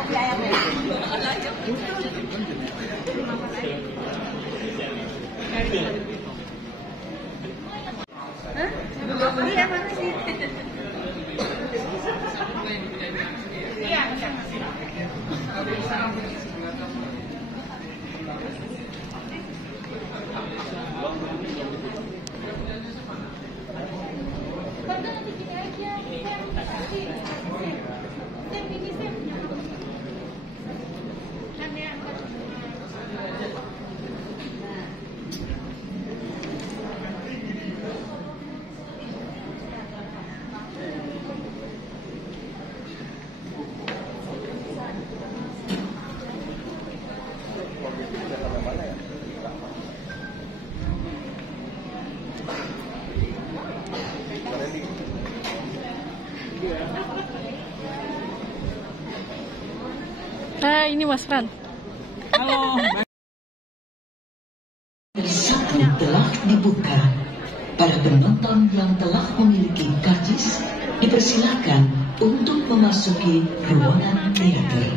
kopi ayamnya. Hah? Iya, makasih. Iya, Ini Mas Fran. Halo. Satu telah dibuka. Para penonton yang telah memiliki karcis dipersilakan untuk memasuki ruangan teater.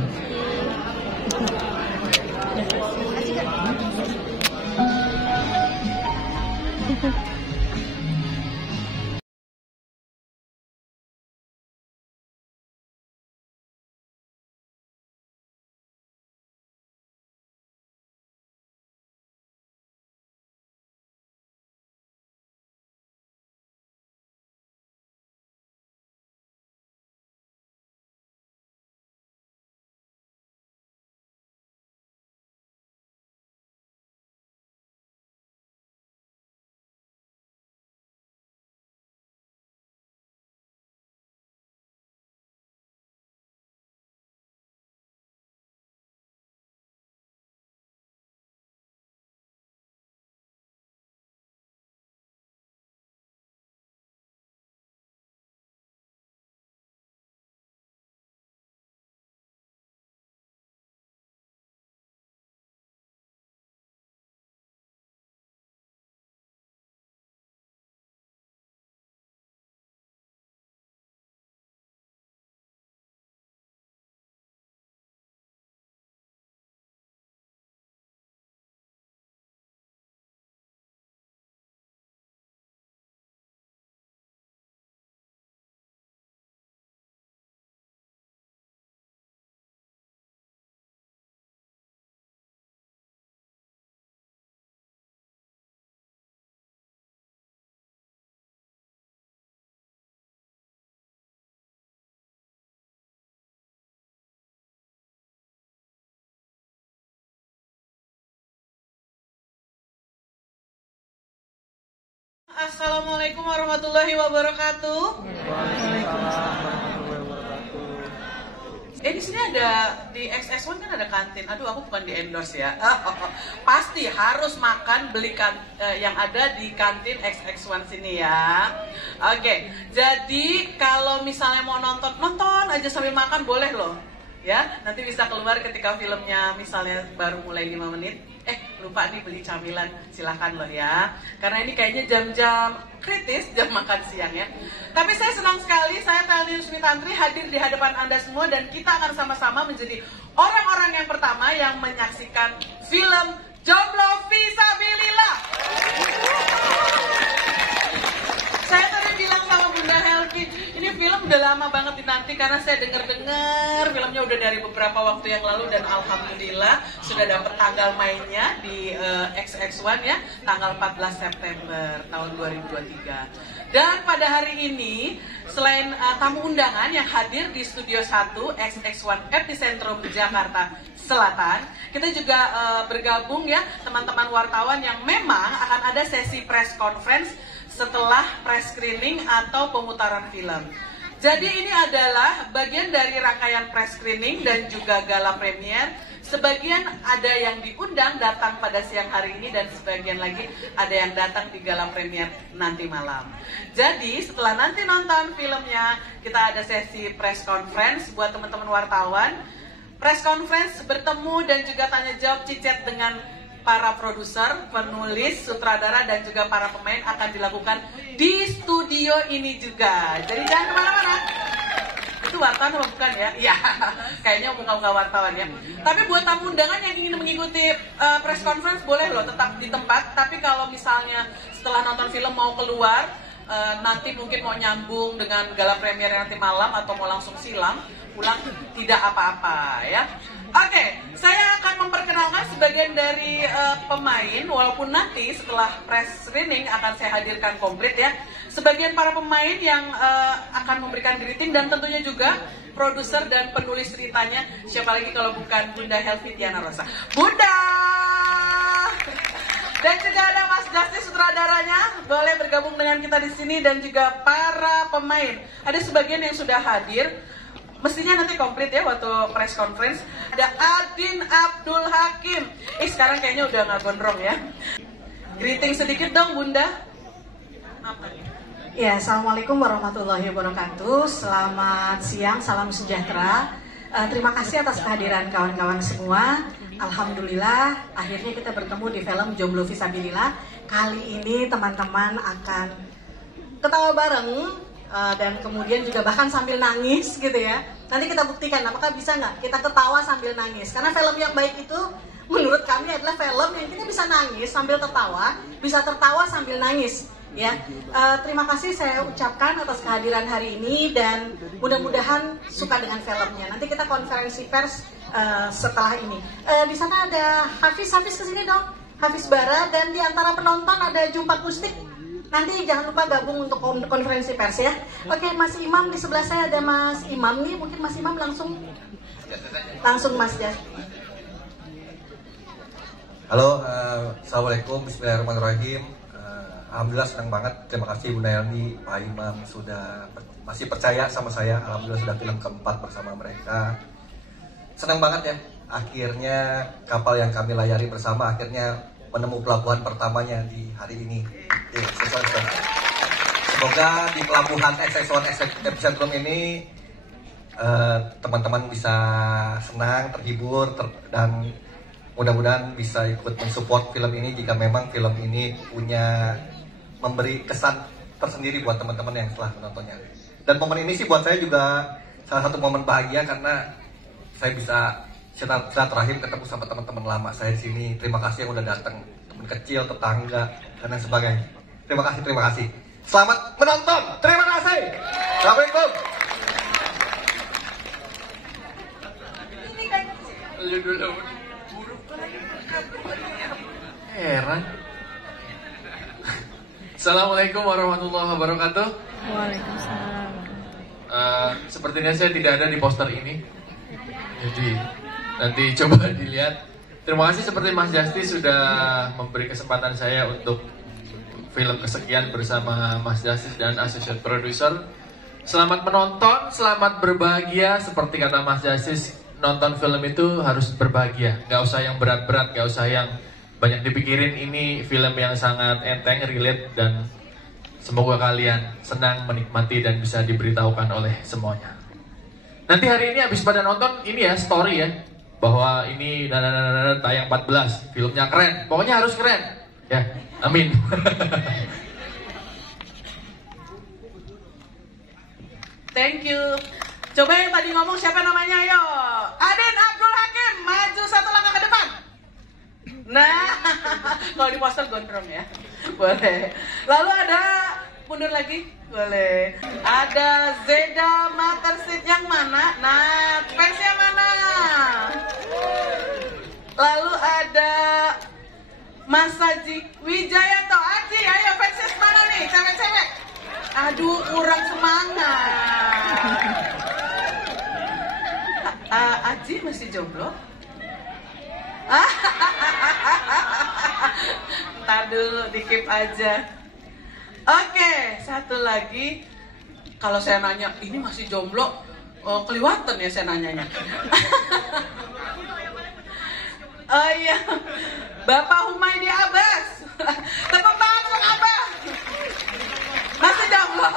Assalamualaikum warahmatullahi wabarakatuh. Di sini ada di XX1 kan ada kantin. Aduh, aku bukan di endorse ya. Pasti harus makan yang ada di kantin XX1 sini ya. Oke, jadi kalau misalnya mau nonton aja sambil makan boleh loh. Ya, nanti bisa keluar ketika filmnya misalnya baru mulai 5 menit. Lupa nih beli camilan, silahkan loh ya. Karena ini kayaknya jam-jam kritis, jam makan siang ya. Tapi saya senang sekali, saya Telni Rusmi Tantri hadir di hadapan Anda semua. Dan kita akan sama-sama menjadi orang-orang yang pertama yang menyaksikan film Jomblo Fisabilillah. Saya tadi bilang sama Bunda Helvi, ini film udah lama banget dinanti karena saya dengar filmnya udah dari beberapa waktu yang lalu dan alhamdulillah sudah dapat tanggal mainnya di XX1 ya, tanggal 14 September tahun 2023. Dan pada hari ini selain tamu undangan yang hadir di Studio 1 XX1 Epicentrum Jakarta Selatan, kita juga bergabung ya teman-teman wartawan yang memang akan ada sesi press conference setelah press screening atau pemutaran film. Jadi ini adalah bagian dari rangkaian press screening dan juga gala premier. Sebagian ada yang diundang datang pada siang hari ini dan sebagian lagi ada yang datang di gala premier nanti malam. Jadi setelah nanti nonton filmnya, kita ada sesi press conference buat teman-teman wartawan. Press conference bertemu dan juga tanya jawab cicet dengan para produser, penulis, sutradara, dan juga para pemain akan dilakukan di studio ini juga. Jadi jangan kemana-mana. Itu wartawan apa bukan ya? Iya, kayaknya muka-muka wartawan ya. Tapi buat tamu undangan yang ingin mengikuti press conference boleh loh tetap di tempat. Tapi kalau misalnya setelah nonton film mau keluar, nanti mungkin mau nyambung dengan gala premier nanti malam atau mau langsung silang, pulang tidak apa-apa ya. Oke, saya akan memperkenalkan sebagian dari pemain, walaupun nanti setelah press screening akan saya hadirkan komplit ya. Sebagian para pemain yang akan memberikan greeting dan tentunya juga produser dan penulis ceritanya. Siapa lagi kalau bukan Bunda Helvi Tiana Rosa. Bunda! Dan juga ada Mas Justice sutradaranya, boleh bergabung dengan kita di sini dan juga para pemain. Ada sebagian yang sudah hadir. Mestinya nanti komplit ya waktu press conference. Ada Adin Abdul Hakim. Sekarang kayaknya udah nggak gondrong ya. Greeting sedikit dong Bunda. Ya, Assalamualaikum warahmatullahi wabarakatuh. Selamat siang, salam sejahtera. Terima kasih atas kehadiran kawan-kawan semua. Alhamdulillah, akhirnya kita bertemu di film Jomblo Fisabilillah. Kali ini teman-teman akan ketawa bareng. Dan kemudian juga bahkan sambil nangis gitu ya. Nanti kita buktikan apakah bisa nggak kita ketawa sambil nangis. Karena film yang baik itu menurut kami adalah film yang kita bisa nangis sambil tertawa, bisa tertawa sambil nangis. Ya, terima kasih saya ucapkan atas kehadiran hari ini dan mudah-mudahan suka dengan filmnya. Nanti kita konferensi pers setelah ini. Di sana ada Hafiz kesini dong, Hafiz Bara, dan di antara penonton ada Jumpa Kustik. Nanti jangan lupa gabung untuk konferensi pers ya. Oke, Mas Imam di sebelah saya ada Mas Imam nih. Mungkin Mas Imam langsung Mas ya. Halo, Assalamualaikum, Bismillahirrahmanirrahim. Alhamdulillah senang banget. Terima kasih Bunda Helmi, Pak Imam sudah masih percaya sama saya. Alhamdulillah sudah film keempat bersama mereka. Senang banget ya. Akhirnya kapal yang kami layari bersama akhirnya menemukan pelabuhan pertamanya di hari ini. Semoga di pelabuhan XX1 Epicentrum ini teman-teman bisa senang, terhibur, dan mudah-mudahan bisa ikut mensupport film ini jika memang film ini punya memberi kesan tersendiri buat teman-teman yang setelah menontonnya. Dan momen ini sih buat saya juga salah satu momen bahagia karena saya bisa silaturahim ketemu sama teman-teman lama saya di sini. Terima kasih yang udah datang, teman kecil, tetangga, dan lain sebagainya. Terima kasih. Selamat menonton. Terima kasih. Assalamualaikum. Heran. Assalamualaikum warahmatullahi wabarakatuh. Waalaikumsalam. Sepertinya saya tidak ada di poster ini, jadi nanti coba dilihat. Terima kasih seperti Mas Justice sudah memberi kesempatan saya untuk film kesekian bersama Mas Justice dan associate producer. Selamat menonton, selamat berbahagia. Seperti kata Mas Justice, nonton film itu harus berbahagia. Gak usah yang berat-berat, gak usah yang banyak dipikirin. Ini film yang sangat enteng, relate, dan semoga kalian senang menikmati dan bisa diberitahukan oleh semuanya. Nanti hari ini habis pada nonton ini ya, story ya, bahwa ini tayang 14, filmnya keren, pokoknya harus keren ya, amin. Thank you. Coba yang tadi ngomong siapa namanya, ayo. Adin Abdul Hakim, maju satu langkah ke depan. Nah, kalau di poster gondrong ya, boleh. Lalu ada, mundur lagi, boleh. Ada Zeda Matersit yang mana? Nah, fansnya mana? Lalu ada Mas Haji Wijayanto. Aji, ayo fansnya mana nih, cewek-cewek? Aduh, kurang semangat. Aji masih jomblo? Ntar dulu, di-keep aja. Oke, satu lagi. Kalau saya nanya, ini masih jomblo, kelihatan ya saya nanyanya. Oh iya, Bapak Humaydi Abbas. Tepuk tangan untuk Abah. Masih jomblo.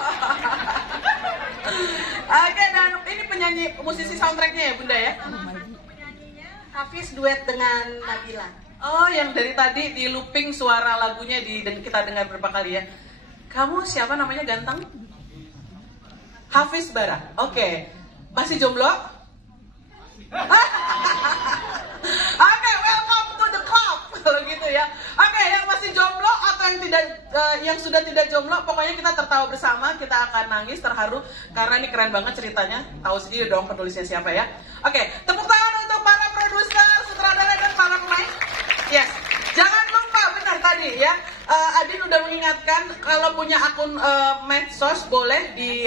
Oke, dan ini penyanyi, musisi soundtracknya ya Bunda ya? Hafiz duet dengan Nabila. Oh, yang dari tadi di looping suara lagunya kita dengar berapa kali ya. Kamu siapa namanya ganteng? Hafiz Bara. Oke. Masih jomblo? Oke, welcome to the club. Kalau gitu ya. Oke, yang masih jomblo atau yang tidak, yang sudah tidak jomblo, pokoknya kita tertawa bersama, kita akan nangis terharu karena ini keren banget ceritanya. Tahu sendiri dong penulisnya siapa ya. Oke, tepuk tangan untuk para produser, sutradara dan para pemain. Yes, jangan lupa benar tadi ya. Adin udah mengingatkan kalau punya akun medsos boleh di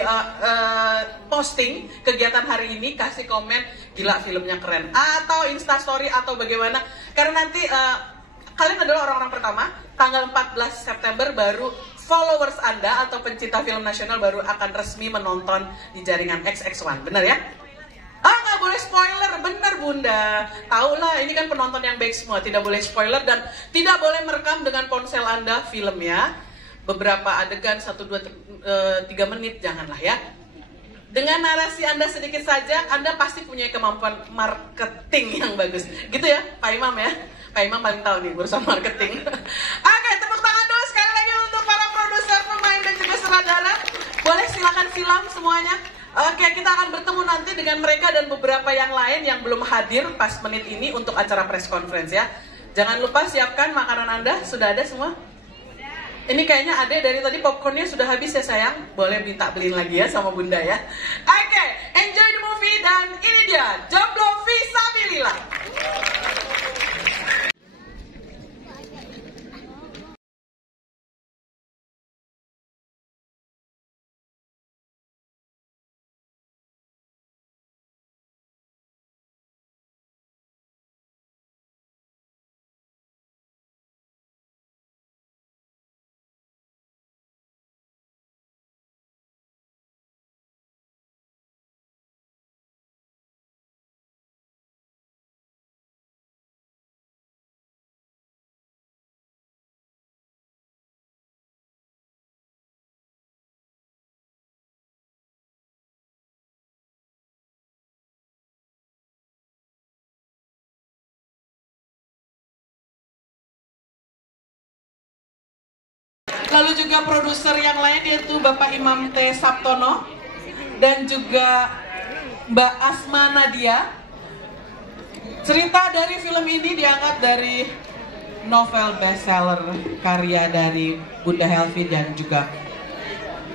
posting kegiatan hari ini, kasih komen gila filmnya keren atau instastory atau bagaimana, karena nanti kalian adalah orang-orang pertama tanggal 14 September baru followers Anda atau pencinta film nasional baru akan resmi menonton di jaringan XX1, benar ya? Nggak boleh spoiler, bener Bunda. Tahu lah, ini kan penonton yang baik semua, tidak boleh spoiler dan tidak boleh merekam dengan ponsel Anda filmnya. Beberapa adegan 1, 2, 3 menit, janganlah ya. Dengan narasi Anda sedikit saja, Anda pasti punya kemampuan marketing yang bagus. Gitu ya, Pak Imam ya. Pak Imam paling tahu nih urusan marketing. Oke, tepuk tangan dulu sekali lagi untuk para produser, pemain dan juga sutradara. Boleh silakan silam semuanya. Oke, kita akan bertemu nanti dengan mereka dan beberapa yang lain yang belum hadir pas menit ini untuk acara press conference ya. Jangan lupa siapkan makanan Anda, sudah ada semua? Ini kayaknya ada dari tadi popcornnya sudah habis ya sayang. Boleh minta beliin lagi ya sama Bunda ya. Oke, enjoy the movie dan ini dia Jomblo Fisabilillah. Lalu juga produser yang lain yaitu Bapak Imam T. Saptono dan juga Mbak Asma Nadia. Cerita dari film ini diangkat dari novel bestseller karya dari Bunda Helvi dan juga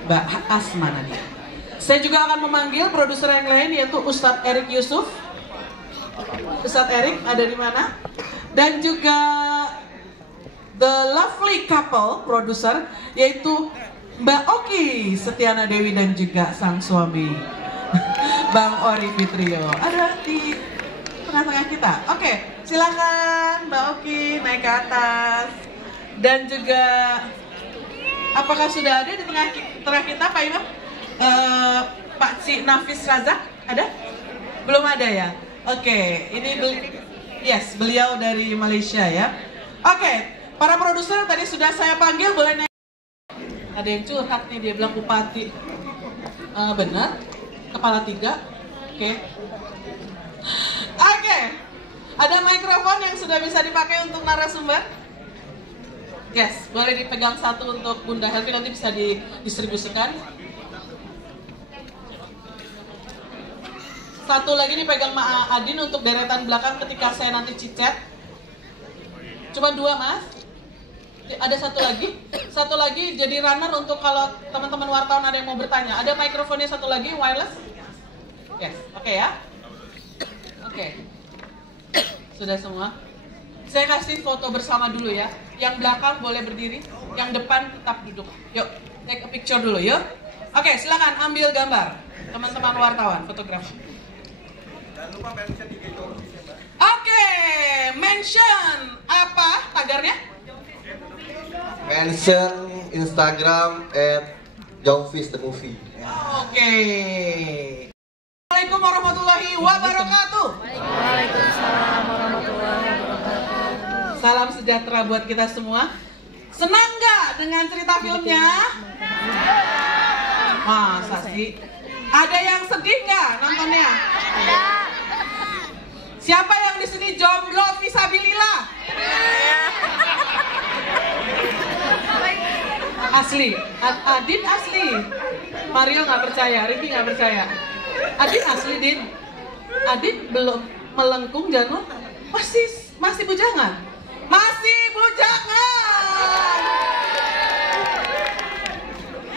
Mbak Asma Nadia. Saya juga akan memanggil produser yang lain yaitu Ustadz Erik Yusuf. Ustadz Erik ada di mana? Dan juga the lovely couple produser yaitu Mbak Oki Setiana Dewi dan juga sang suami Bang Ori Fitrio ada di tengah-tengah kita. Oke, silakan Mbak Oki naik ke atas. Dan juga apakah sudah ada di tengah kita Pak Imam? Pak Ci Nafis Razak ada? Belum ada ya? Oke, ini beliau dari Malaysia ya. Oke. Para produser tadi sudah saya panggil, boleh naik. Ada yang curhat nih, dia bilang bupati. Benar? Kepala 3? Oke. Oke. Ada mikrofon yang sudah bisa dipakai untuk narasumber? Yes, boleh dipegang satu untuk Bunda Helvi, nanti bisa didistribusikan. Satu lagi dipegang Ma Adin untuk deretan belakang ketika saya nanti cicet. Cuma 2 Mas. Ada satu lagi jadi runner untuk kalau teman-teman wartawan ada yang mau bertanya. Ada mikrofonnya satu lagi wireless. Yes, oke ya. Oke. Sudah semua. Saya kasih foto bersama dulu ya. Yang belakang boleh berdiri, yang depan tetap duduk. Yuk, take a picture dulu yuk. Oke, silakan ambil gambar. Teman-teman wartawan, fotografer. Jangan lupa mention IG Jongfis ya, Mbak. Oke, mention apa tagarnya? Mention Instagram @JongfisTheMovie. Oke. Assalamualaikum warahmatullahi wabarakatuh. Waalaikumsalam warahmatullahi wabarakatuh. Salam sejahtera buat kita semua. Senang nggak dengan cerita filmnya? Masa sih? Ada yang sedih nggak nontonnya? Ada. Siapa yang di sini jomblo fisabilillah? Asli, Adin asli. Mario nggak percaya, Ricky nggak percaya. Adit asli, Din. Adit belum melengkung janur. Masih bujangan. Masih bujangan.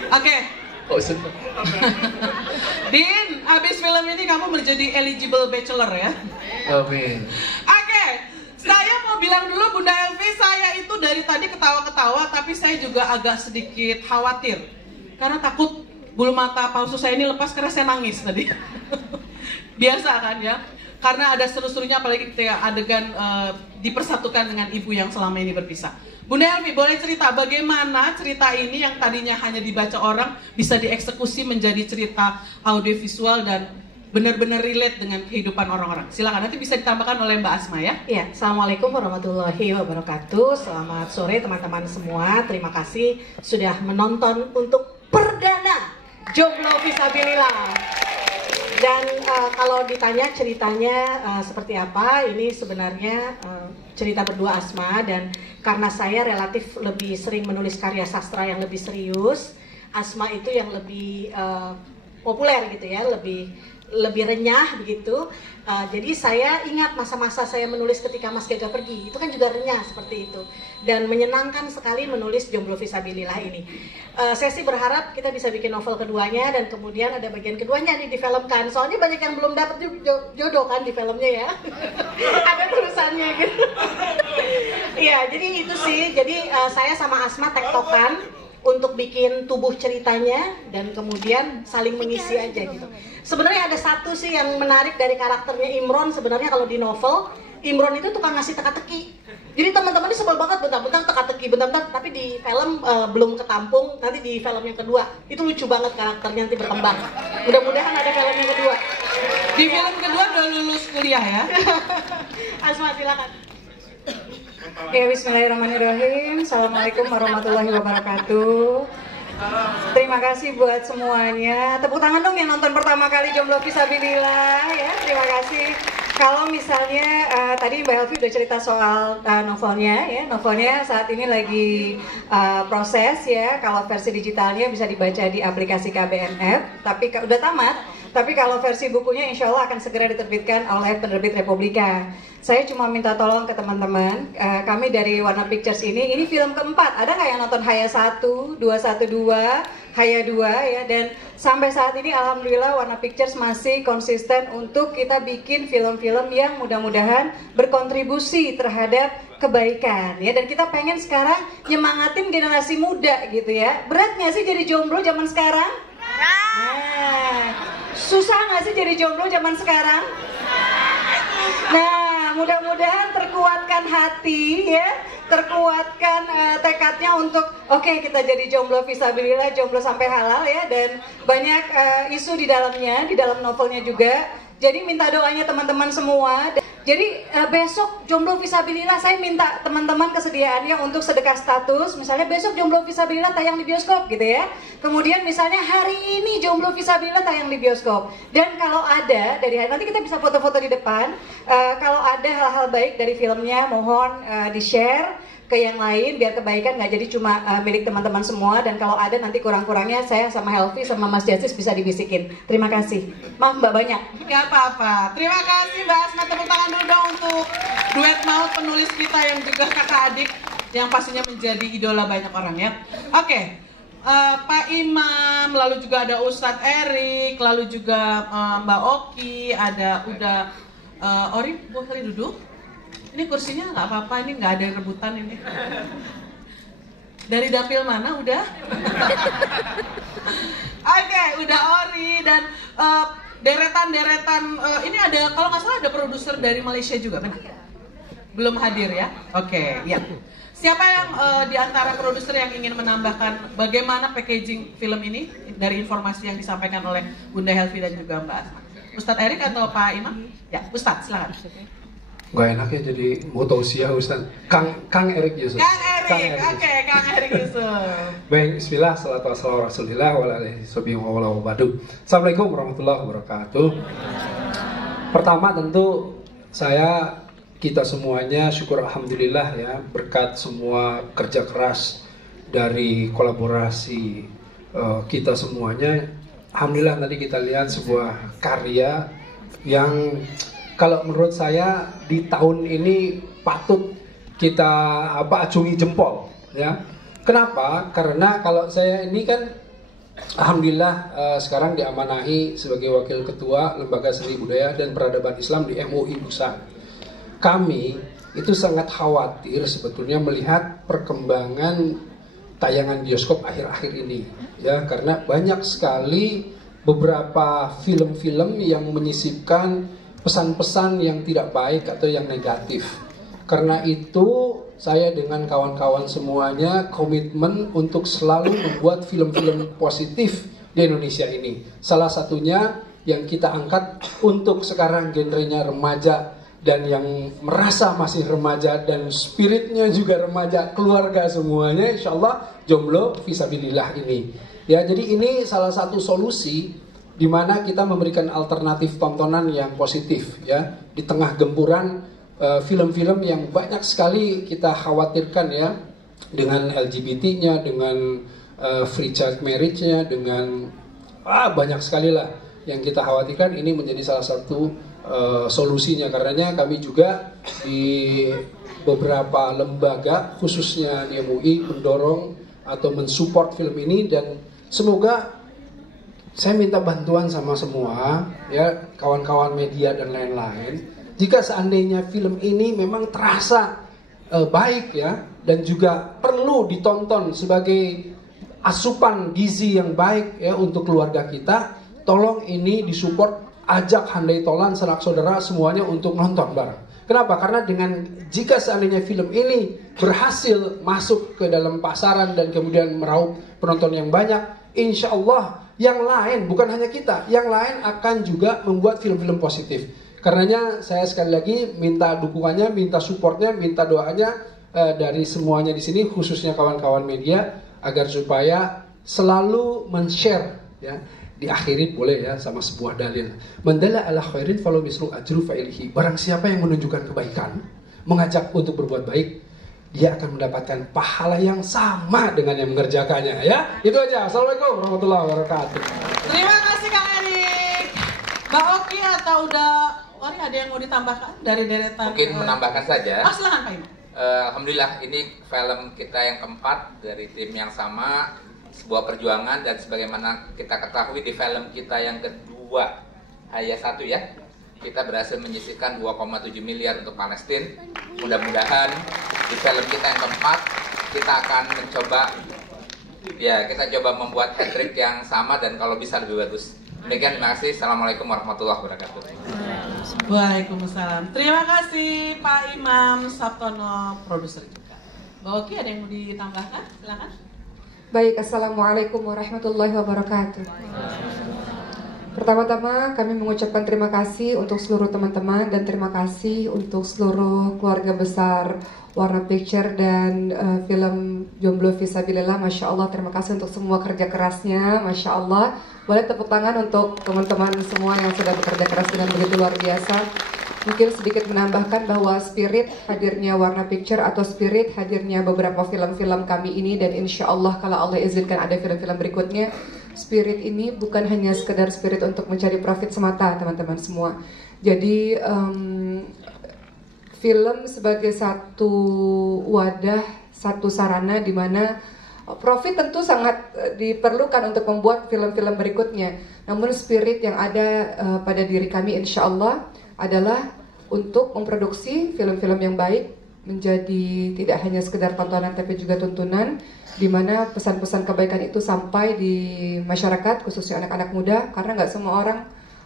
Oke. Oh, seneng. Din, abis film ini kamu menjadi eligible bachelor ya. Amin. Oke, saya mau bilang dulu Bunda Elvi, saya itu dari tadi ketawa-ketawa, tapi saya juga agak sedikit khawatir. Karena takut bulu mata palsu saya ini lepas karena saya nangis tadi. Biasa kan ya, karena ada seru-serunya apalagi ketika adegan dipersatukan dengan ibu yang selama ini berpisah. Bunda Elvi, boleh cerita bagaimana cerita ini yang tadinya hanya dibaca orang bisa dieksekusi menjadi cerita audiovisual dan benar-benar relate dengan kehidupan orang-orang. Silakan, nanti bisa ditambahkan oleh Mbak Asma ya. Iya, Assalamualaikum warahmatullahi wabarakatuh. Selamat sore teman-teman semua. Terima kasih sudah menonton untuk perdana Jomblo Visabilillah. Dan kalau ditanya ceritanya seperti apa, ini sebenarnya cerita berdua Asma, dan karena saya relatif lebih sering menulis karya sastra yang lebih serius, Asma itu yang lebih populer gitu ya, lebih renyah begitu. Jadi saya ingat masa-masa saya menulis ketika Mas Gaga pergi, itu kan juga renyah seperti itu. Dan menyenangkan sekali menulis Jomblo Visabilillah ini. Saya sih berharap kita bisa bikin novel keduanya dan kemudian ada bagian keduanya nih difilmkan. Soalnya banyak yang belum dapat jodoh kan di filmnya ya. Ada terusannya gitu. Iya, jadi itu sih. Jadi saya sama Asma tektokan untuk bikin tubuh ceritanya dan kemudian saling mengisi aja gitu. Sebenarnya ada satu sih yang menarik dari karakternya Imron. Sebenarnya kalau di novel, Imron itu tukang ngasih teka-teki. Jadi teman-teman ini sebel banget bentar-bentar teka-teki, bentar-bentar, tapi di film belum ketampung. Nanti di film yang kedua itu lucu banget karakternya, nanti berkembang. Mudah-mudahan ada film yang kedua. Di film kedua udah lulus kuliah ya. Asma silakan. Ya, bismillahirrahmanirrahim. Assalamualaikum warahmatullahi wabarakatuh. Terima kasih buat semuanya. Tepuk tangan dong yang nonton pertama kali Jomblo Visabilillah ya. Terima kasih. Kalau misalnya tadi Mbak Elvi udah cerita soal novelnya ya. Novelnya saat ini lagi proses ya. Kalau versi digitalnya bisa dibaca di aplikasi KBNF. Tapi udah tamat. Tapi kalau versi bukunya insya Allah akan segera diterbitkan oleh penerbit Republika. Saya cuma minta tolong ke teman-teman, kami dari Warna Pictures ini film keempat. Ada nggak yang nonton Haya 1, 212, Haya 2 ya? Dan sampai saat ini Alhamdulillah Warna Pictures masih konsisten untuk kita bikin film-film yang mudah-mudahan berkontribusi terhadap kebaikan ya. Dan kita pengen sekarang nyemangatin generasi muda gitu ya. Berat nggak sih jadi jomblo zaman sekarang? Nah, susah nggak sih jadi jomblo zaman sekarang? Nah, mudah-mudahan terkuatkan hati ya, terkuatkan tekadnya untuk oke, kita jadi jomblo visabilillah, jomblo sampai halal ya. Dan banyak isu di dalamnya, di dalam novelnya juga. Jadi minta doanya teman-teman semua. Jadi besok Jomblo Visabilillah, saya minta teman-teman kesediaannya untuk sedekah status. Misalnya besok Jomblo Visabilillah tayang di bioskop gitu ya. Kemudian misalnya hari ini Jomblo Visabilillah tayang di bioskop. Dan kalau ada dari nanti kita bisa foto-foto di depan. Kalau ada hal-hal baik dari filmnya, mohon di-share ke yang lain biar kebaikan nggak jadi cuma milik teman-teman semua. Dan kalau ada nanti kurang-kurangnya saya sama Helvi sama Mas Justice bisa dibisikin. Terima kasih. Maaf Mbak banyak. Gak apa-apa. Terima kasih Mbak Asma, tepuk tangan dulu dong untuk duet maut penulis kita yang juga kakak adik yang pastinya menjadi idola banyak orang ya. Oke. Pak Imam, lalu juga ada Ustadz Erik, lalu juga Mbak Oki, ada udah Ori, boleh duduk? Ini kursinya nggak apa-apa, ini nggak ada yang rebutan ini. Dari dapil mana udah? Oke, udah Ori dan deretan-deretan. Ini ada, kalau nggak salah ada produser dari Malaysia juga, benar? Belum hadir ya? Oke, ya. Siapa yang di antara produser yang ingin menambahkan bagaimana packaging film ini dari informasi yang disampaikan oleh Bunda Helvi dan juga Mbak Asma? Ustadz Erik atau Pak Imam? Ya, Ustadz, silakan. Gak enak ya jadi mutausiah Ustaz. Kang Erik Yusuf. Kang Erik, oke, Kang Erik Yusuf. Baik, bismillah, salatu wassalamu rasulillah wa alihi wa ba'du. Assalamualaikum warahmatullahi wabarakatuh. Pertama tentu kita semuanya syukur alhamdulillah ya, berkat semua kerja keras dari kolaborasi kita semuanya, Alhamdulillah tadi kita lihat sebuah karya yang kalau menurut saya di tahun ini patut kita acungi jempol ya. Kenapa? Karena kalau saya ini kan alhamdulillah sekarang diamanahi sebagai wakil ketua Lembaga Seni Budaya dan Peradaban Islam di MUI Busan. Kami itu sangat khawatir sebetulnya melihat perkembangan tayangan bioskop akhir-akhir ini ya, karena banyak sekali beberapa film-film yang menyisipkan pesan-pesan yang tidak baik atau yang negatif. Karena itu saya dengan kawan-kawan semuanya komitmen untuk selalu membuat film-film positif di Indonesia ini. Salah satunya yang kita angkat untuk sekarang genrenya remaja dan yang merasa masih remaja dan spiritnya juga remaja, keluarga semuanya, insya Allah Jomblo Fisabilillah ini. Ya, jadi ini salah satu solusi di mana kita memberikan alternatif tontonan yang positif ya di tengah gempuran film-film yang banyak sekali kita khawatirkan ya, dengan LGBT-nya, dengan free child marriage-nya, dengan banyak sekali lah yang kita khawatirkan. Ini menjadi salah satu solusinya. Karenanya kami juga di beberapa lembaga khususnya di MUI mendorong atau mensupport film ini, dan semoga saya minta bantuan sama semua ya, kawan-kawan media dan lain-lain. Jika seandainya film ini memang terasa baik ya, dan juga perlu ditonton sebagai asupan gizi yang baik ya untuk keluarga kita, tolong ini disupport, ajak handai tolan sanak saudara semuanya untuk nonton bareng. Kenapa? Karena jika seandainya film ini berhasil masuk ke dalam pasaran dan kemudian meraup penonton yang banyak, insya Allah yang lain, bukan hanya kita, yang lain akan juga membuat film-film positif. Karenanya saya sekali lagi minta dukungannya, minta supportnya, minta doanya dari semuanya di sini, khususnya kawan-kawan media, agar supaya selalu men-share ya. Diakhiri boleh ya sama sebuah dalil. Mandala ala khairin falau mislu ajru fa'ilihi. Barang siapa yang menunjukkan kebaikan, mengajak untuk berbuat baik, dia akan mendapatkan pahala yang sama dengan yang mengerjakannya ya. Itu aja. Assalamualaikum warahmatullahi wabarakatuh. Terima kasih Kang Erik. Mbak Oki atau udah ada yang mau ditambahkan dari deretan? Mungkin menambahkan saja. Silakan Pak Imam. Alhamdulillah ini film kita yang keempat dari tim yang sama, sebuah perjuangan, dan sebagaimana kita ketahui di film kita yang kedua Haya 1 ya, kita berhasil menyisihkan 2,7 miliar untuk Palestina. Mudah-mudahan di film kita yang keempat kita akan mencoba ya, kita coba membuat hat-trick yang sama dan kalau bisa lebih bagus. Demikian, terima kasih. Assalamualaikum warahmatullahi wabarakatuh. Waalaikumsalam. Terima kasih Pak Imam Sabtono, produser juga. Mbak Oki ada yang mau ditambahkan? Silakan. Baik, Assalamualaikum warahmatullahi wabarakatuh. Pertama-tama kami mengucapkan terima kasih untuk seluruh teman-teman dan terima kasih untuk seluruh keluarga besar Warna Picture dan film Jomblo Fisabilillah. Masya Allah, terima kasih untuk semua kerja kerasnya. Masya Allah. Boleh tepuk tangan untuk teman-teman semua yang sudah bekerja keras dengan begitu luar biasa. Mungkin sedikit menambahkan bahwa spirit hadirnya Warna Picture atau spirit hadirnya beberapa film-film kami ini, dan insya Allah kalau Allah izinkan ada film-film berikutnya, spirit ini bukan hanya sekedar spirit untuk mencari profit semata teman-teman semua. Jadi film sebagai satu wadah, satu sarana di mana profit tentu sangat diperlukan untuk membuat film-film berikutnya. Namun spirit yang ada pada diri kami insya Allah adalah untuk memproduksi film-film yang baik menjadi tidak hanya sekedar tontonan tapi juga tuntunan, di mana pesan-pesan kebaikan itu sampai di masyarakat khususnya anak-anak muda, karena nggak semua orang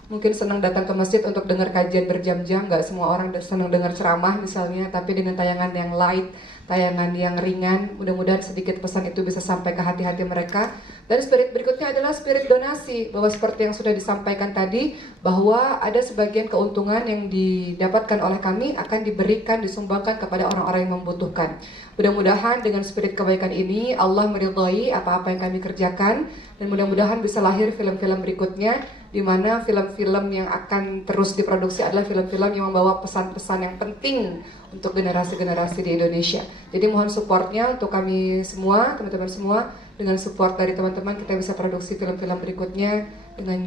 mungkin senang datang ke masjid untuk dengar kajian berjam-jam, nggak semua orang senang dengar ceramah misalnya, tapi dengan tayangan yang light, tayangan yang ringan, mudah-mudahan sedikit pesan itu bisa sampai ke hati-hati mereka. Dan spirit berikutnya adalah spirit donasi, bahwa seperti yang sudah disampaikan tadi, bahwa ada sebagian keuntungan yang didapatkan oleh kami akan diberikan, disumbangkan kepada orang-orang yang membutuhkan. Mudah-mudahan dengan spirit kebaikan ini Allah meridhai apa-apa yang kami kerjakan, dan mudah-mudahan bisa lahir film-film berikutnya, di mana film-film yang akan terus diproduksi adalah film-film yang membawa pesan-pesan yang penting untuk generasi-generasi di Indonesia. Jadi mohon supportnya untuk kami semua, teman-teman semua. dengan support dari teman-teman kita bisa produksi film-film berikutnya dengan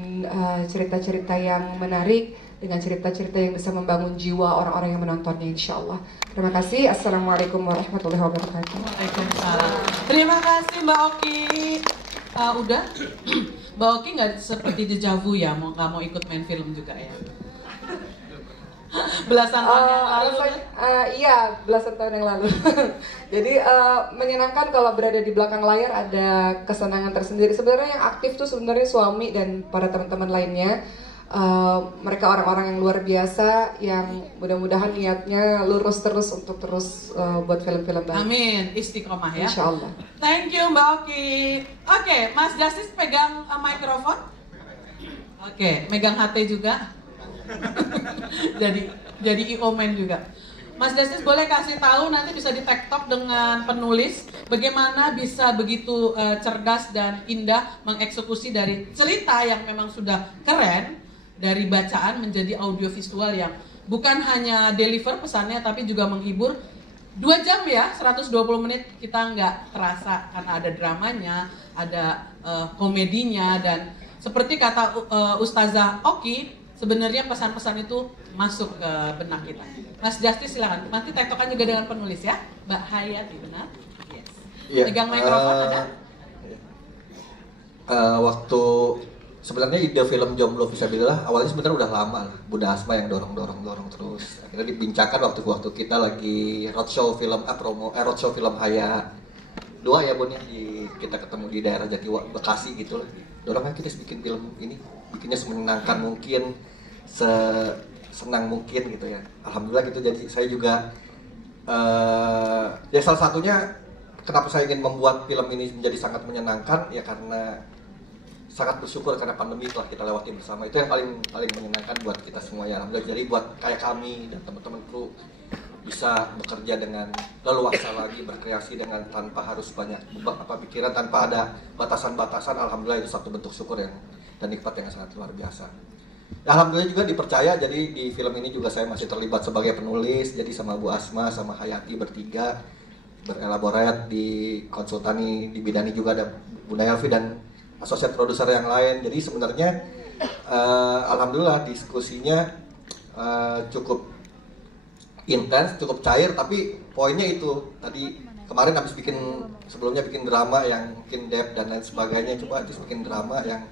cerita-cerita yang menarik, dengan cerita-cerita yang bisa membangun jiwa orang-orang yang menontonnya, insya Allah. Terima kasih. Assalamualaikum warahmatullahi wabarakatuh. Waalaikumsalam. Terima kasih Mbak Oki. Udah, Mbak Oki nggak seperti deja vu ya, nggak mau ikut main film juga ya? Belasan tahun yang lalu. Iya, belasan tahun yang lalu. Jadi menyenangkan kalau berada di belakang layar, ada kesenangan tersendiri. Sebenarnya yang aktif tuh sebenarnya suami dan para teman-teman lainnya. Mereka orang-orang yang luar biasa, yang mudah-mudahan niatnya lurus terus untuk terus buat film-film baru. Amin, istiqomah ya. Insya Allah. Thank you Mbak Oki. Oke, Mas Justice pegang mikrofon. Oke, megang HT juga. jadi IO man juga. Mas Justice boleh kasih tahu, nanti bisa di TikTok dengan penulis bagaimana bisa begitu cerdas dan indah mengeksekusi dari cerita yang memang sudah keren, dari bacaan menjadi audiovisual yang bukan hanya deliver pesannya tapi juga menghibur. 2 jam ya, 120 menit kita nggak terasa karena ada dramanya, ada komedinya, dan seperti kata Ustazah Oki, sebenarnya pesan-pesan itu masuk ke benak kita. Mas Justice silakan. Nanti tektokan juga dengan penulis ya, Mbak Hayati, benar? Yes. Iya. Pegang mikrofon ada? Waktu sebenarnya ide film Jomblo Fisabilillah awalnya sebenarnya udah lama lah. Bunda Asma yang dorong terus. Akhirnya dibincangkan waktu kita lagi roadshow film roadshow film Haya 2 ya Bun ya, kita ketemu di daerah Bekasi gitu lah. Dorongnya kita bikin film ini, bikinnya semenyenangkan mungkin, senang mungkin gitu ya. Alhamdulillah gitu. Jadi saya juga ya salah satunya kenapa saya ingin membuat film ini menjadi sangat menyenangkan ya karena sangat bersyukur karena pandemi telah kita lewati bersama. Itu yang paling menyenangkan buat kita semua ya. Alhamdulillah. Jadi buat kayak kami dan teman-teman kru bisa bekerja dengan leluasa lagi, berkreasi dengan tanpa harus banyak pikiran, tanpa ada batasan-batasan. Alhamdulillah itu satu bentuk syukur yang dan nikmat yang sangat luar biasa. Alhamdulillah juga dipercaya, jadi di film ini juga saya masih terlibat sebagai penulis, jadi sama Bu Asma sama Hayati bertiga berelaborat, di konsultani, dibidani juga ada Bunda Elvi dan asosiat produser yang lain. Jadi sebenarnya alhamdulillah diskusinya cukup intens, cukup cair, tapi poinnya itu tadi kemarin habis sebelumnya bikin drama yang mungkin depth dan lain sebagainya, coba habis bikin drama yang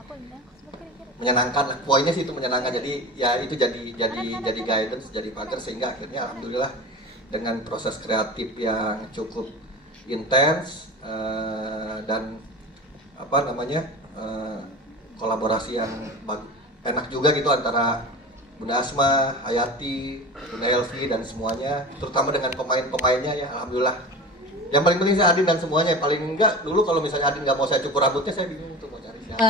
menyenangkan. Poinnya sih itu menyenangkan, jadi ya itu jadi guidance, jadi pagar, sehingga akhirnya alhamdulillah dengan proses kreatif yang cukup intens dan kolaborasi yang enak juga gitu antara Bunda Asma, Hayati, Bunda Elvi dan semuanya, terutama dengan pemain-pemainnya ya alhamdulillah. Yang paling penting saya Adin dan semuanya. Paling enggak dulu kalau misalnya Adin nggak mau saya cukur rambutnya, saya bingung tuh mau cari siapa.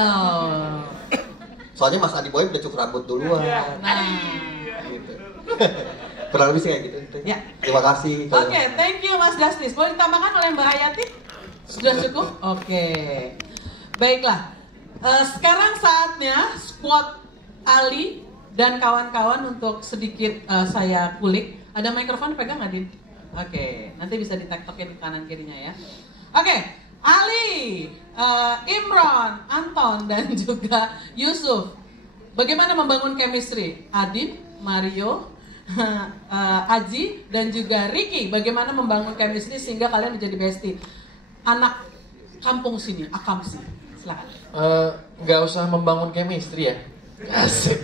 Soalnya Mas Adi Boy udah cukur rambut duluan. Gitu. Kurang lebih sih kayak gitu. Ya. Terima kasih. Oke, thank you Mas Justice. Boleh ditambahkan oleh Mbak Hayati? Sudah cukup? Oke. Baiklah. Sekarang saatnya squad Ali dan kawan-kawan untuk sedikit saya kulik. Ada mikrofon pegang nggak, Din? Oke, nanti bisa ditektokin kanan kirinya ya. Oke, Ali, Imron, Anton, dan juga Yusuf. Bagaimana membangun chemistry? Adin, Mario, Aji, dan juga Ricky. Bagaimana membangun chemistry sehingga kalian menjadi bestie? Anak kampung sini, Akamsi. Silakan. Nggak usah membangun chemistry ya. Asik.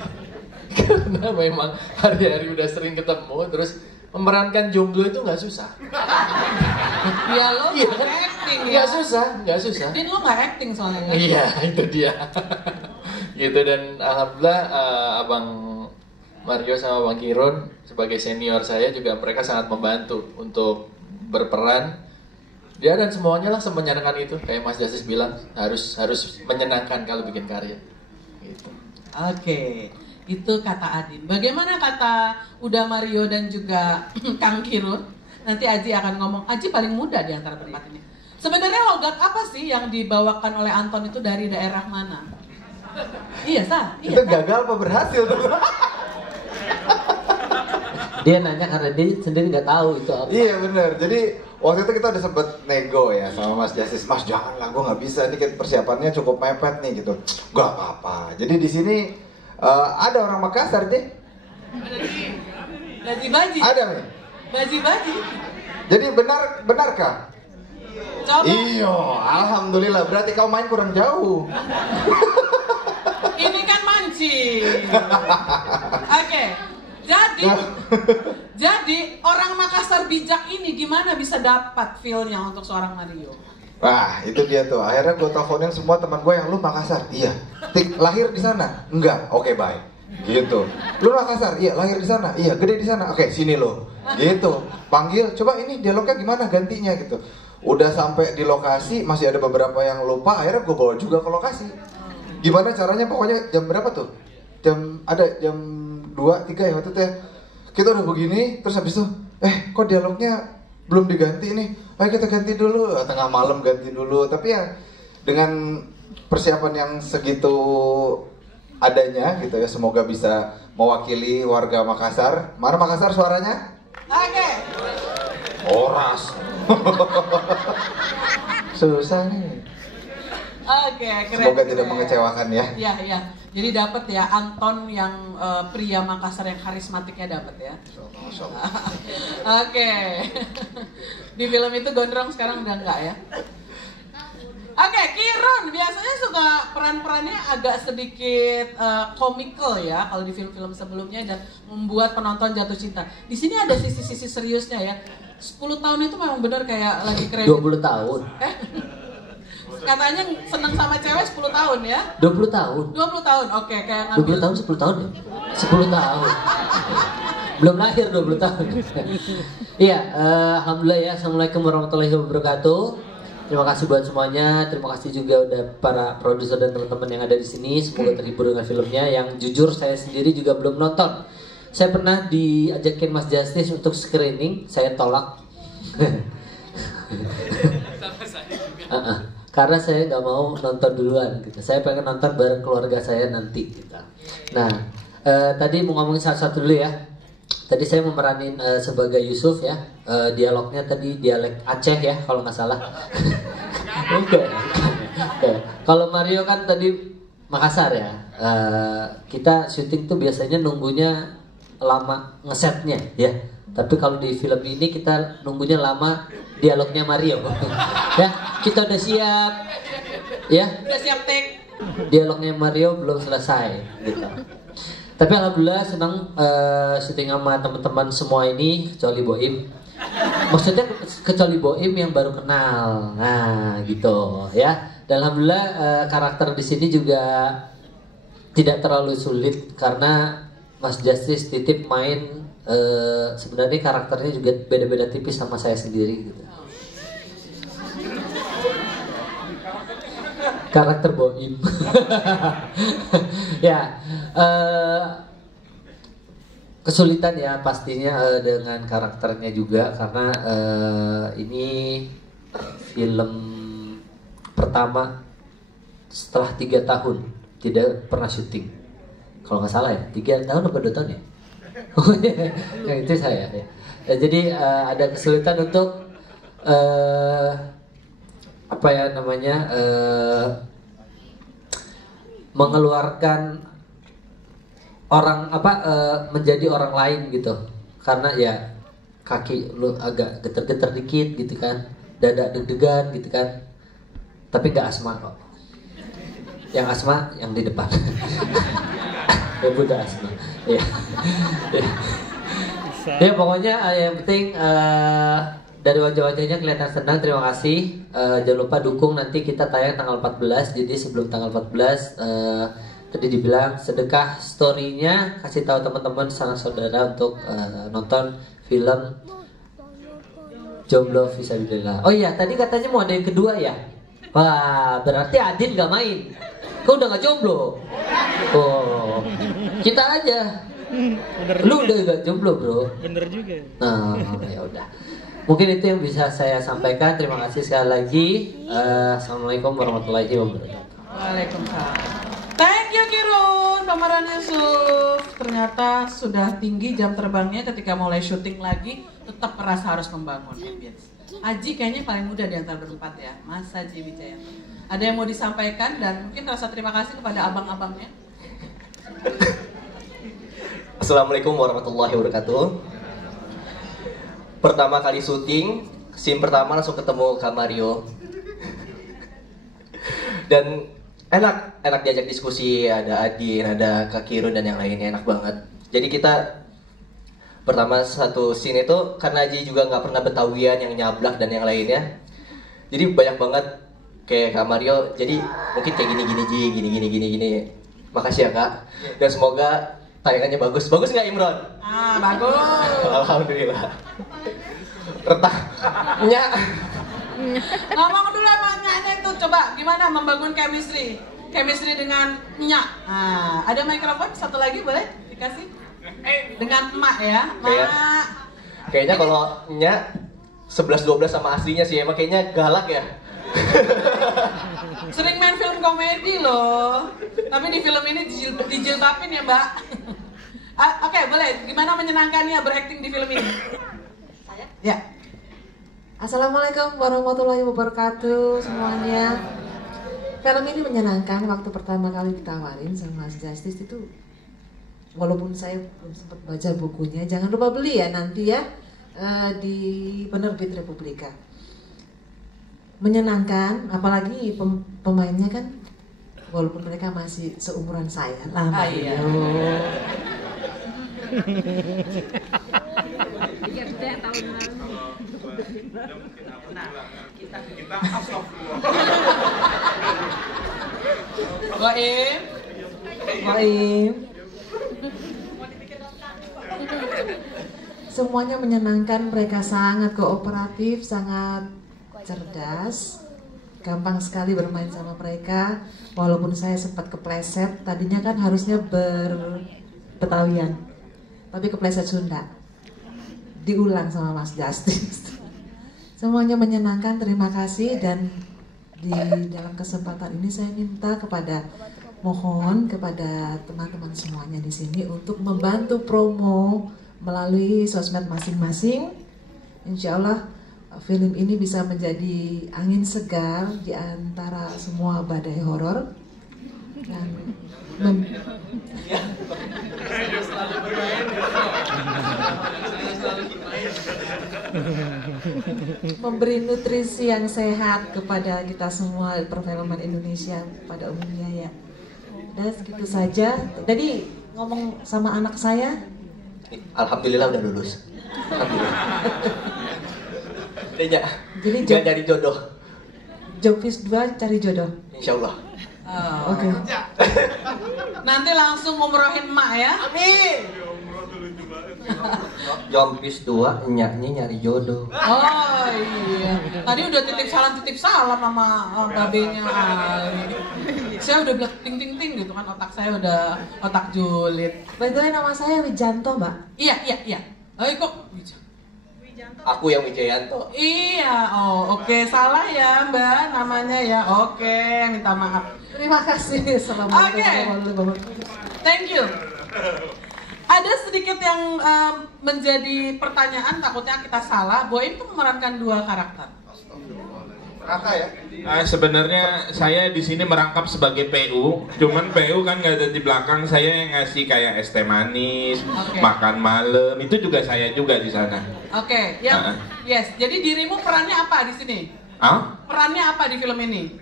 Karena memang hari-hari udah sering ketemu, terus memerankan jomblo itu nggak susah. Ya lo nggak acting ya. Nggak susah. Din lo nggak acting soalnya. Iya, itu dia. Gitu, dan alhamdulillah Abang Mario sama Bang Kirun sebagai senior saya juga, mereka sangat membantu untuk berperan. Dia dan semuanya lah semenyenangkan itu. Kayak Mas Justice bilang, harus menyenangkan kalau bikin karya. Gitu. Oke. Itu kata Adin. Bagaimana kata Uda Mario dan juga Kang Kirun? Nanti Aji akan ngomong. Aji paling muda di antara berempat ini. Sebenarnya logat apa sih yang dibawakan oleh Anton itu dari daerah mana? Iya, Sa? Iya, itu gagal apa berhasil tuh? Dia nanya karena dia sendiri nggak tahu itu apa. Iya benar. Jadi waktu itu kita udah sempet nego ya sama Mas Justice. Mas janganlah, gue nggak bisa, ini persiapannya cukup mepet nih gitu. Gak apa-apa. Jadi di sini ada orang Makassar deh. Baji-baji. Ada nih. Baji-baji. Jadi benarkah? Coba. Iya, alhamdulillah. Berarti kau main kurang jauh. Ini kan mancing. Oke. Jadi orang Makassar bijak ini gimana bisa dapat feel-nya untuk seorang Mario? Wah, itu dia tuh. Akhirnya gue teleponin semua teman gue yang, lu Makassar? Iya. Lahir di sana? Enggak. Oke, baik. Gitu. Lu Makassar? Iya. Lahir di sana? Iya. Gede di sana? Oke, sini lo. Gitu. Panggil, coba ini dialognya gimana gantinya gitu. Udah sampai di lokasi, masih ada beberapa yang lupa. Akhirnya gue bawa juga ke lokasi. Gimana caranya? Pokoknya jam berapa tuh? Jam 2, 3 ya waktu itu ya. Kita udah begini, terus habis itu kok dialognya belum diganti nih. Ayo kita ganti dulu, tengah malam ganti dulu. Tapi ya dengan persiapan yang segitu adanya gitu ya, semoga bisa mewakili warga Makassar. Mana Makassar suaranya? Oke. Oras. Susah nih. Oke, keren. Semoga tidak mengecewakan ya. Iya, iya. Jadi dapat ya Anton yang pria Makassar yang karismatiknya dapat ya. Oke. Di film itu gondrong, sekarang udah enggak ya. Oke, Kirun biasanya suka peran-perannya agak sedikit komikal ya kalau di film-film sebelumnya dan membuat penonton jatuh cinta. Di sini ada sisi-sisi seriusnya ya. 10 tahun itu memang benar kayak lagi kredit. 20 tahun. Katanya seneng sama cewek 10 tahun ya? 20 tahun. 20 tahun, oke. Kayak ngambil 20 tahun, 10 tahun ya? 10 tahun. Belum lahir 20 tahun. Iya, alhamdulillah ya. Assalamualaikum warahmatullahi wabarakatuh. Terima kasih buat semuanya. Terima kasih juga udah para produser dan teman-teman yang ada di sini. Semoga terhibur dengan filmnya. Yang jujur saya sendiri juga belum nonton. Saya pernah diajakin Mas Justice untuk screening, saya tolak. Karena saya nggak mau nonton duluan gitu. Saya pengen nonton bareng keluarga saya nanti gitu. Nah, tadi mau ngomongin satu-satu dulu ya. Tadi saya memeranin sebagai Yusuf ya. Dialognya tadi dialek Aceh ya kalau nggak salah. Oke. Kalau Mario kan tadi Makassar ya. Kita syuting tuh biasanya nunggunya lama ngesetnya ya. Tapi kalau di film ini kita nunggunya lama dialognya Mario. Ya, kita udah siap. Ya. Udah siap take. Dialognya Mario belum selesai gitu. Tapi alhamdulillah senang syuting sama teman-teman semua ini kecuali Boim. Maksudnya kecuali Boim yang baru kenal. Nah, gitu ya. Dan alhamdulillah karakter di sini juga tidak terlalu sulit karena Mas Justice titip main sebenarnya karakternya juga beda-beda tipis sama saya sendiri gitu. Karakter Boim. Ya, kesulitan ya pastinya dengan karakternya juga karena ini film pertama setelah 3 tahun tidak pernah syuting. Kalau nggak salah ya, 3 tahun atau 2 tahun ya? Yang itu saya ya. Jadi ada kesulitan untuk apa ya namanya mengeluarkan orang menjadi orang lain gitu karena ya kaki lu agak geter-geter dikit gitu kan, dada deg-degan gitu kan, tapi nggak asma kok. Yang asma yang di depan. Ya udah asma. Ya. Ya pokoknya yang penting dari wajah-wajahnya kelihatan senang. Terima kasih. Jangan lupa dukung, nanti kita tayang tanggal 14. Jadi sebelum tanggal 14 tadi dibilang sedekah story-nya, kasih tahu teman-teman sanak saudara untuk nonton film Jomblo Fisabilillah. Oh iya, tadi katanya mau ada yang kedua ya. Wah, berarti Adin gak main. Kau udah gak jomblo? Oh, kita aja. Lu udah gak jomblo bro? Bener juga. Nah, ya udah. Mungkin itu yang bisa saya sampaikan. Terima kasih sekali lagi. Assalamualaikum warahmatullahi wabarakatuh. Waalaikumsalam. Thank you Kirun, pemeran Yusuf. Ternyata sudah tinggi jam terbangnya ketika mulai syuting lagi, tetap merasa harus membangun ambience. Aji kayaknya paling muda di antara berempat ya, Mas Haji Wijayanto. Ada yang mau disampaikan dan mungkin rasa terima kasih kepada abang-abangnya. Assalamualaikum warahmatullahi wabarakatuh. Pertama kali syuting, scene pertama langsung ketemu Kak Mario. Dan enak diajak diskusi, ada Adin, ada Kak Kirun dan yang lainnya, enak banget. Jadi kita pertama satu scene itu karena Aji juga nggak pernah Betawian yang nyablak dan yang lainnya. Jadi banyak banget kayak Kak Mario. Jadi mungkin kayak gini. Makasih ya Kak. Dan semoga tayangannya bagus. Bagus nggak Imron? Bagus. Alhamdulillah. Retah. Nyak. Ngomong dulu sama Nyaknya itu, coba gimana membangun chemistry dengan Nyak. Nah, ada mikrofon satu lagi boleh dikasih? Dengan emak ya, emak. Kayaknya kalau Nyak 11-12 sama aslinya sih, emang kayaknya galak ya. Sering main film komedi loh, tapi di film ini dijilbabin ya Mbak. Oke, boleh. Gimana menyenangkannya berakting di film ini? Saya? Ya. Assalamualaikum warahmatullahi wabarakatuh semuanya. Film ini menyenangkan. Waktu pertama kali ditawarin sama Mas Justice itu, walaupun saya belum sempat baca bukunya, jangan lupa beli ya nanti ya, di penerbit Republika. Menyenangkan, apalagi pemainnya kan walaupun mereka masih seumuran saya lah. Iya. Baik. Semuanya menyenangkan, mereka sangat kooperatif, sangat cerdas, gampang sekali bermain sama mereka. Walaupun saya sempat kepleset, tadinya kan harusnya Betawian, tapi kepleset Sunda. Diulang sama Mas Justice. Semuanya menyenangkan, terima kasih. Dan di dalam kesempatan ini saya minta mohon kepada teman-teman semuanya di sini untuk membantu promo melalui sosmed masing-masing. Insya Allah film ini bisa menjadi angin segar di antara semua badai horor dan memberi nutrisi yang sehat kepada kita semua perfilman Indonesia pada umumnya ya. Dan segitu saja. Jadi ngomong sama anak saya, Alhamdulillah udah lulus. Alhamdulillah. Jadi cari jodoh. Jobvis 2 cari jodoh. Insya Allah. Oke. Nanti langsung umrohin emak ya. Amin. Jompis 2 nyaknya nyari jodoh. Oh iya. Tadi udah titip salam sama babenya Ali. Saya udah bilang ting gitu kan, otak saya udah otak julid. By the way, nama saya Wijanto, Mbak. Iya. Ayo kok Aku yang Wijayanto. Iya, oke. Salah ya Mbak namanya ya. Oke, minta maaf. Terima kasih. Assalamualaikum warahmatullahi wabarakatuh. Thank you. Ada sedikit yang menjadi pertanyaan, takutnya kita salah. Boim itu memerankan 2 karakter. Raka ya? Sebenarnya saya di sini merangkap sebagai PU, cuman PU kan nggak ada di belakang. Saya yang ngasih kayak es teh manis, makan malam, itu juga saya juga di sana. Oke, yes. Jadi dirimu perannya apa di sini? Perannya apa di film ini?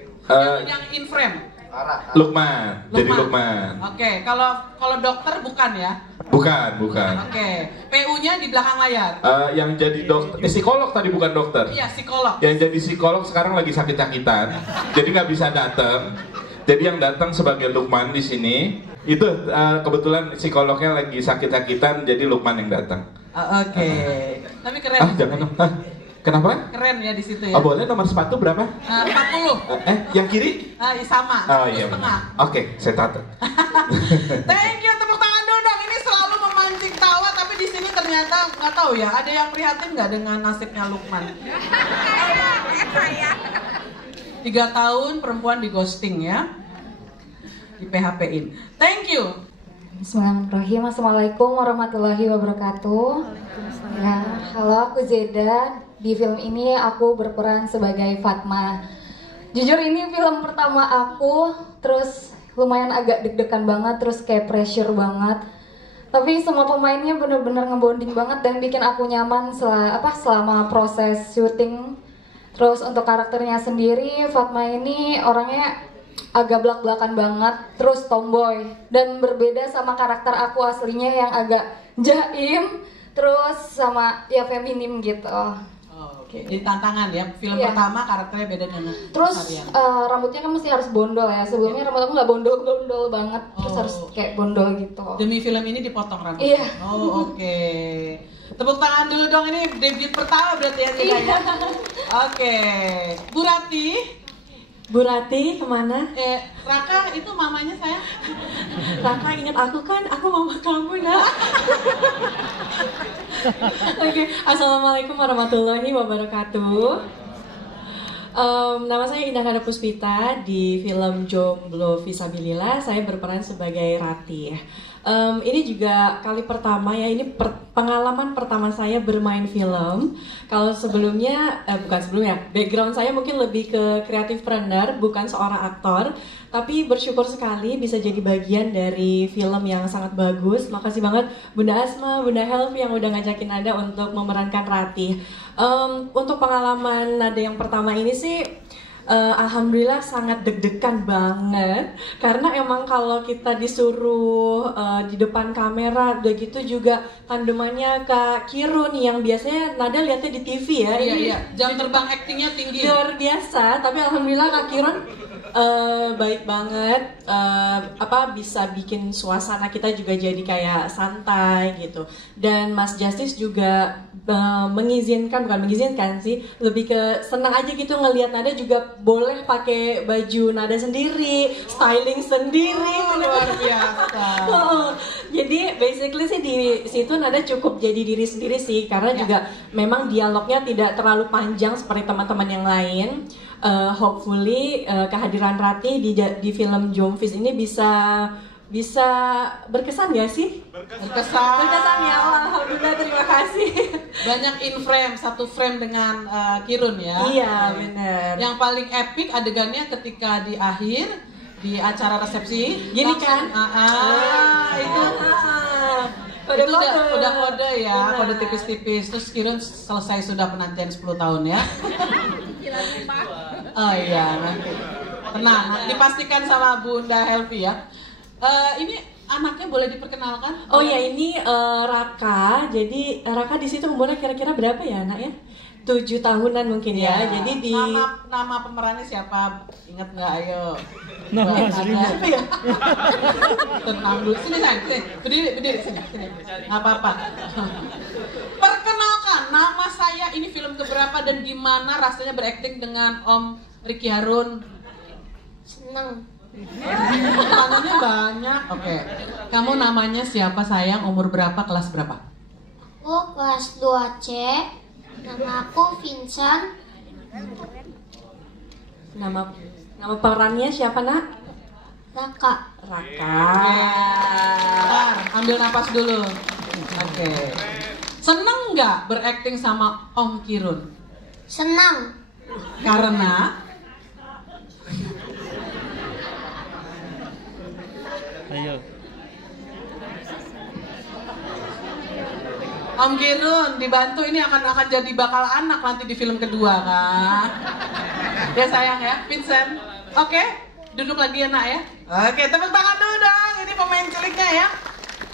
Yang in frame? Lukman. Jadi Lukman. Oke, kalau dokter bukan ya? Bukan. Oke, PU-nya di belakang layar. Yang jadi dokter, psikolog tadi bukan dokter. Iya, psikolog. Yang jadi psikolog sekarang lagi sakit-sakitan, jadi nggak bisa datang. Jadi yang datang sebagai Lukman di sini itu kebetulan psikolognya lagi sakit-sakitan, jadi Lukman yang datang. Oke. Tapi keren. Jangan dong. Kenapa? Keren ya di situ ya. Boleh nomor sepatu berapa? 40. Yang kiri? Sama. Iya. Oke, saya tahu. Thank you, tepuk tangan dulu dong. Ini selalu memancing tawa, tapi di sini ternyata nggak tahu ya. Ada yang prihatin nggak dengan nasibnya Lukman? 3 tahun perempuan di ghosting ya, di PHP-in. Thank you. Bismillahirrahmanirrahim. Assalamualaikum warahmatullahi wabarakatuh. Ya, halo, aku Zeda. Di film ini aku berperan sebagai Fatma. Jujur ini film pertama aku, terus lumayan agak deg-degan banget, terus kayak pressure banget. Tapi semua pemainnya bener-bener ngebonding banget dan bikin aku nyaman selama proses syuting. Terus untuk karakternya sendiri, Fatma ini orangnya agak belak-belakan banget, terus tomboy. Dan berbeda sama karakter aku aslinya yang agak jaim, terus sama ya feminim gitu. Oke, jadi tantangan ya, film pertama karakternya beda dengan terus rambutnya kan mesti harus bondol ya, sebelumnya rambut aku nggak bondol banget, terus harus kayak bondol gitu. Demi film ini dipotong rambutnya? Iya. Oh oke. Tepuk tangan dulu dong, ini debut pertama berarti ya Zeda ya? Oke, Bu Rati kemana? Raka itu mamanya saya. Raka ingat aku kan, aku mama kamu nak. Oke, Assalamualaikum warahmatullahi wabarakatuh. Nama saya Indah Kada Puspita. Di film Jomblo Visabilillah saya berperan sebagai Rati. Ini juga kali pertama ya, ini pengalaman pertama saya bermain film. Kalau sebelumnya, bukan sebelumnya, background saya mungkin lebih ke kreatifpreneur, bukan seorang aktor. Tapi bersyukur sekali bisa jadi bagian dari film yang sangat bagus. Makasih banget Bunda Asma, Bunda Helvi yang udah ngajakin Nada untuk memerankan Rati. Untuk pengalaman Nada yang pertama ini sih, alhamdulillah sangat deg-degan banget. Karena emang kalau kita disuruh di depan kamera, udah gitu juga tandemannya Kak Kirun yang biasanya Nada lihatnya di TV ya. Iya, jam terbang aktingnya tinggi. Luar biasa, tapi alhamdulillah Kak Kirun baik banget, bisa bikin suasana kita juga jadi kayak santai gitu. Dan Mas Justice juga bukan mengizinkan sih, lebih ke senang aja gitu ngelihat Nada juga boleh pakai baju Nada sendiri, styling sendiri. Luar biasa. Jadi basically sih di situ Nada cukup jadi diri sendiri sih, karena juga memang dialognya tidak terlalu panjang seperti teman-teman yang lain. Hopefully kehadiran Rati di film Jomvis ini bisa berkesan gak sih? Berkesan ya Allah, alhamdulillah, terima kasih. Banyak in frame, satu frame dengan Kirun ya. Iya benar. Yang paling epic adegannya ketika di akhir di acara resepsi. Gini kan? Itu udah kode ya, kode tipis-tipis. Terus Kirun selesai sudah penantian 10 tahun ya. Oh iya, nanti tenang, dipastikan sama Bunda Helvi ya. Ini anaknya boleh diperkenalkan? Oh ya, ini Raka. Jadi Raka di situ umurnya kira-kira berapa ya anak ya? 7 tahunan mungkin ya. Jadi nama pemerannya siapa? Ingat nggak? Ayo. Nama aslinya. Ya? Tenang dulu. Sini sayang, sini. Berdiri sini. Nggak apa-apa. Perkenalkan, nama saya, ini film keberapa dan gimana rasanya berakting dengan Om Ricky Harun? Senang. Pertanyaannya banyak. Oke. Kamu namanya siapa sayang? Umur berapa? Kelas berapa? Aku kelas 2C. Nama aku Vincent. Nama perannya siapa nak? Raka. Bentar, ambil napas dulu. Oke. Seneng nggak berakting sama Om Kirun? Senang. Karena? Ayo. Om Kirun dibantu, ini akan jadi bakal anak nanti di film kedua kan? Ya sayang ya, Vincent. Oke, duduk lagi ya nak ya. Oke, tepuk tangan dulu dong. Ini pemain ciliknya ya.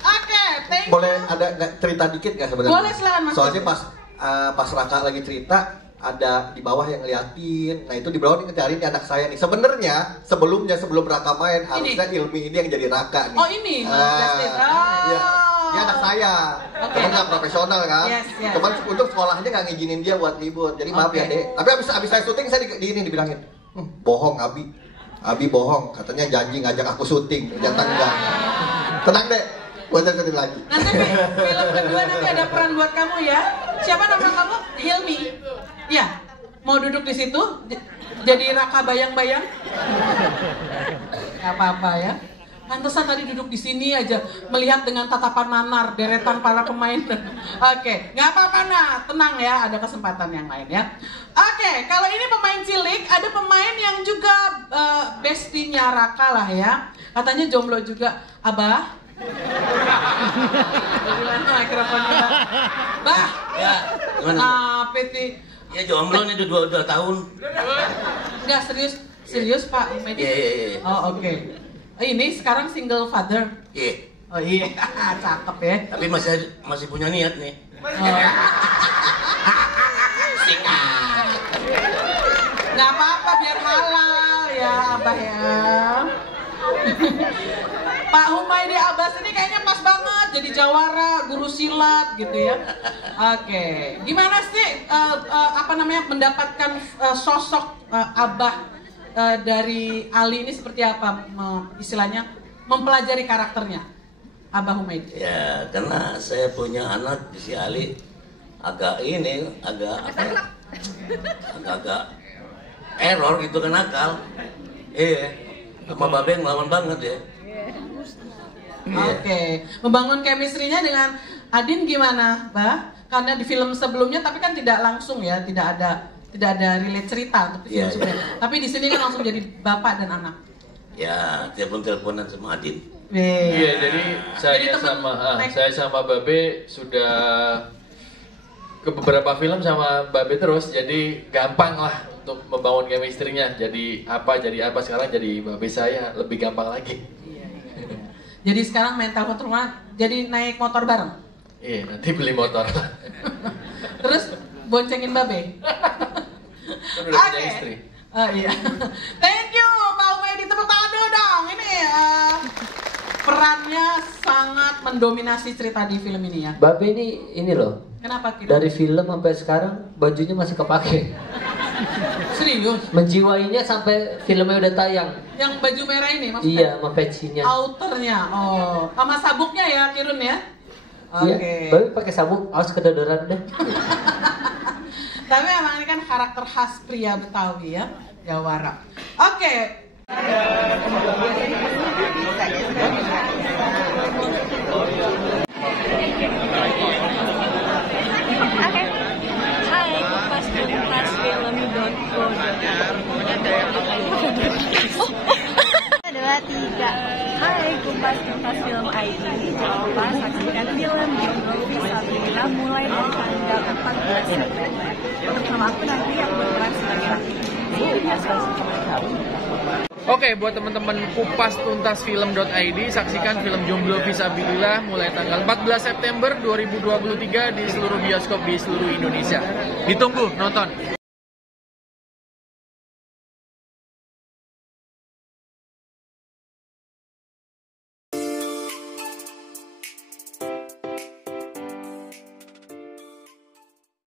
Oke, thank you. Boleh ada cerita dikit gak sebenarnya? Boleh, silakan Mas. Soalnya pas Raka lagi cerita, ada di bawah yang ngeliatin. Nah itu di bawah nih ngecariin nih anak saya nih. Sebenarnya sebelum Raka main harusnya Ilmi ini yang jadi Raka nih. Oh ini Mas Justin. Iya. Dia anak saya. Cuman nggak profesional kan. Yes. Cuman untuk sekolahnya nggak ngizinin dia buat libur. Jadi maaf ya Dek. Tapi abis saya syuting saya dibilangin, bohong Abi bohong. Katanya janji ngajak aku syuting. Ternyata enggak. Tenang Dek. Buat syuting lagi. Nanti film kedua nanti ada peran buat kamu ya. Siapa nama kamu? Hilmi. Iya. Mau duduk di situ? Jadi Raka bayang-bayang? Gak apa-apa ya. Pantesan tadi duduk di sini aja melihat dengan tatapan nanar deretan para pemain. Oke, nggak apa-apa nah, tenang ya, ada kesempatan yang lain ya. Oke, kalau ini pemain cilik, ada pemain yang juga bestinya Raka lah ya. Katanya jomblo juga, Abah. Mikrofonnya, Bah. Ya, gimana? Apa sih? Ya jomblo nih udah 2 tahun. Enggak serius Pak. Iya. Oh oke. Ini sekarang single father. Iya. Oh iya, cakep ya. Tapi masih punya niat nih. Nggak apa-apa biar halal ya Abah ya. Pak Humaydi Abbas ini kayaknya pas banget jadi jawara, guru silat gitu ya. Oke, gimana sih mendapatkan sosok Abah dari Ali ini seperti apa, istilahnya mempelajari karakternya Abah Humaydi? Ya karena saya punya anak si Ali agak error gitu kan, nakal. Sama Babe ngelawan banget ya. Oke, membangun chemistry-nya dengan Adin gimana, Bah? Karena di film sebelumnya tapi kan tidak langsung ya, tidak ada relate cerita untuk film sebelumnya. Tapi di sini kan langsung jadi bapak dan anak. Ya, telepon-teleponan sama Adin. Iya, jadi saya sama Babe sudah ke beberapa film sama Babe terus, jadi gampang lah untuk membangun chemistry-nya. Jadi apa sekarang jadi Babe saya lebih gampang lagi. Jadi sekarang main telepon rumah, jadi naik motor bareng? Iya, nanti beli motor. Terus boncengin Babe? Udah punya istri. Iya. Thank you Pak Humaydi, tepuk tangan dulu dong. Ini perannya sangat mendominasi cerita di film ini ya. Babe ini loh. Kenapa kira? Dari film sampai sekarang bajunya masih kepake. Serius? Menjiwainya sampai filmnya udah tayang. Yang baju merah ini maksudnya? Iya, sama pecinya. Outernya, sama sabuknya ya Kirun ya? Iya, Babe pakai sabuk, awas kedodoran deh. Tapi emang ini kan karakter khas pria Betawi ya, jawara. Oke. Hai, Kupas Tuntas Film.co. Adalah 3. Hai, Kupas Tuntas Film ID. Jangan lupa saksikan film Jomblo Visabilillah mulai dari tanggal 14 September. Bersama aku nanti yang berperan sebagai Rati. Oke, buat teman-teman Kupas Tuntas Film.id, saksikan film Jomblo Visabilillah mulai tanggal 14 September 2023 di seluruh bioskop di seluruh Indonesia. Ditunggu nonton.